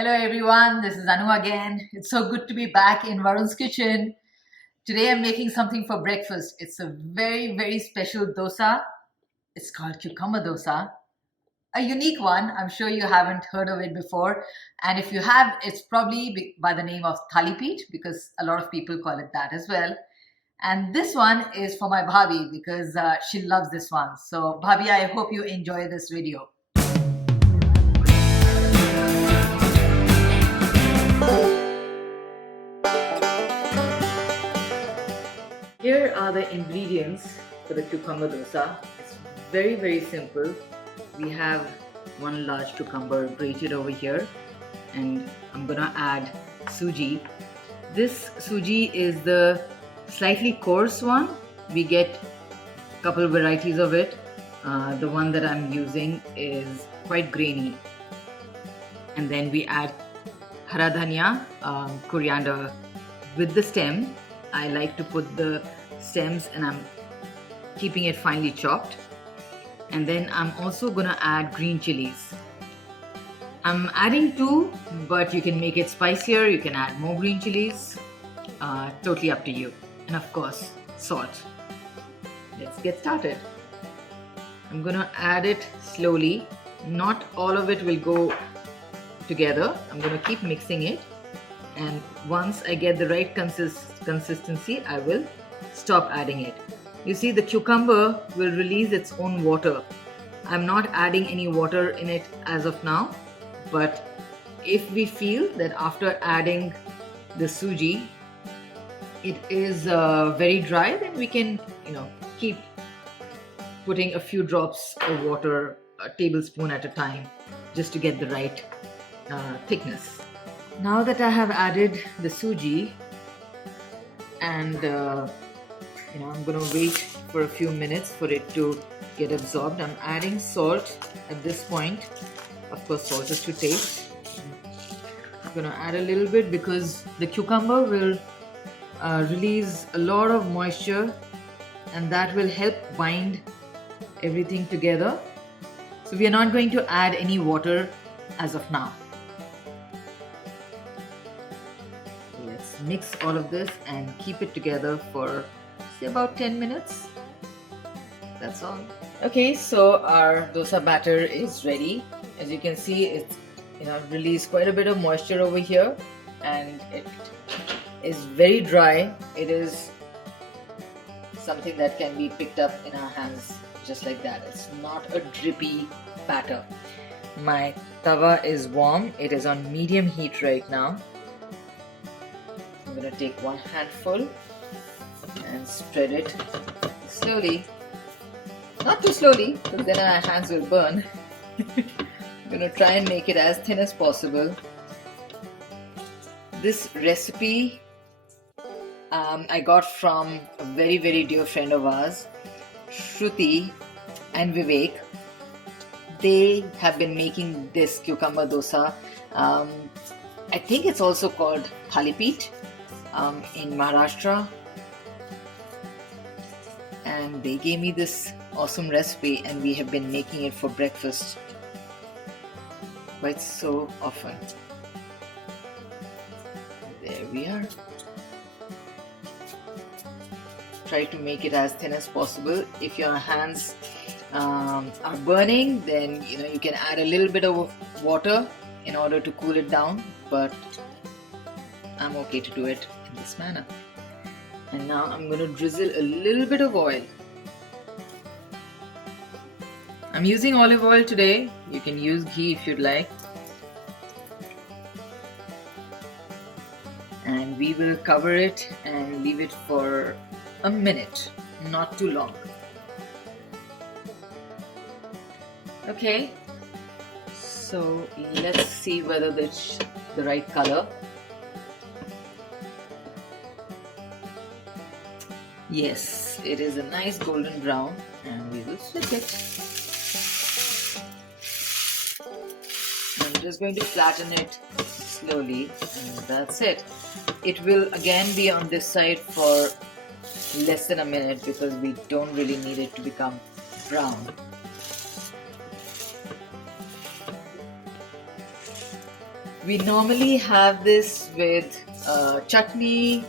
Hello everyone, this is Anu again. It's so good to be back in Varun's kitchen. Today I'm making something for breakfast. It's a very special dosa. It's called cucumber dosa. A unique one. I'm sure you haven't heard of it before. And if you have, it's probably by the name of Thalipeeth because a lot of people call it that as well. And this one is for my bhabhi because she loves this one. So bhabhi, I hope you enjoy this video. Here are the ingredients for the cucumber dosa. It's very simple. We have one large cucumber grated over here, and I'm gonna add suji. This suji is the slightly coarse one. We get a couple of varieties of it. The one that I'm using is quite grainy. And then we add hara dhania, coriander with the stem. I like to put the stems and I'm keeping it finely chopped. And then I'm also gonna add green chilies. I'm adding 2, but you can make it spicier. You can add more green chilies. Totally up to you. And of course, salt. Let's get started. I'm gonna add it slowly. Not all of it will go together. I'm gonna keep mixing it. And once I get the right consistency, I will stop adding it. You see, the cucumber will release its own water. I'm not adding any water in it as of now, but if we feel that after adding the suji, it is very dry, then we can, keep putting a few drops of water, a tablespoon at a time, just to get the right thickness. Now that I have added the suji and I'm gonna wait for a few minutes for it to get absorbed. I'm adding salt at this point. Of course, salt is to taste. I'm gonna add a little bit because the cucumber will release a lot of moisture and that will help bind everything together. So we are not going to add any water as of now. Let's mix all of this and keep it together for say about 10 minutes. That's all. Okay, so our dosa batter is ready. As you can see, it's released quite a bit of moisture over here and it is very dry. It is something that can be picked up in our hands just like that. It's not a drippy batter. My tawa is warm. It is on medium heat right now. I'm going to take one handful and spread it slowly. Not too slowly, because then our hands will burn. I'm going to try and make it as thin as possible. This recipe I got from a very dear friend of ours, Shruti and Vivek. They have been making this cucumber dosa. I think it's also called Thalipeeth in Maharashtra. And they gave me this awesome recipe and we have been making it for breakfast quite so often. There we are. Try to make it as thin as possible. If your hands are burning, then you can add a little bit of water in order to cool it down, but I'm okay to do it in this manner. And now I'm going to drizzle a little bit of oil. I'm using olive oil today. You can use ghee if you'd like. And we will cover it and leave it for a minute, not too long. Okay, so let's see whether it's the right color. Yes, it is a nice golden brown and we will flip it. I'm just going to flatten it slowly and that's it. It will again be on this side for less than a minute because we don't really need it to become brown. We normally have this with chutney,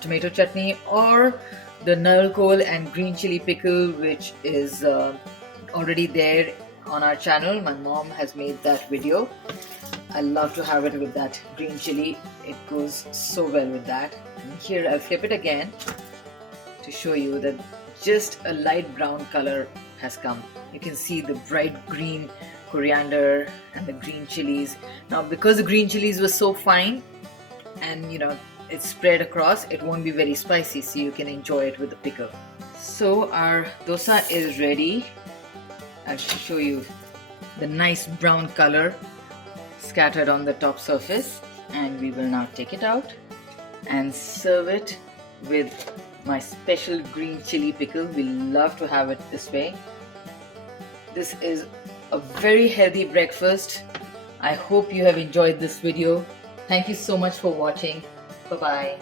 tomato chutney, or the narkol and green chili pickle, which is already there on our channel. My mom has made that video. I love to have it with that green chili. It goes so well with that. And here I'll flip it again to show you that just a light brown color has come. You can see the bright green coriander and the green chilies. Now because the green chilies were so fine and it's spread across, it won't be very spicy, so you can enjoy it with the pickle. So our dosa is ready. I'll show you the nice brown color scattered on the top surface, and we will now take it out and serve it with my special green chili pickle. We love to have it this way. This is a very healthy breakfast. I hope you have enjoyed this video. Thank you so much for watching. Bye-bye.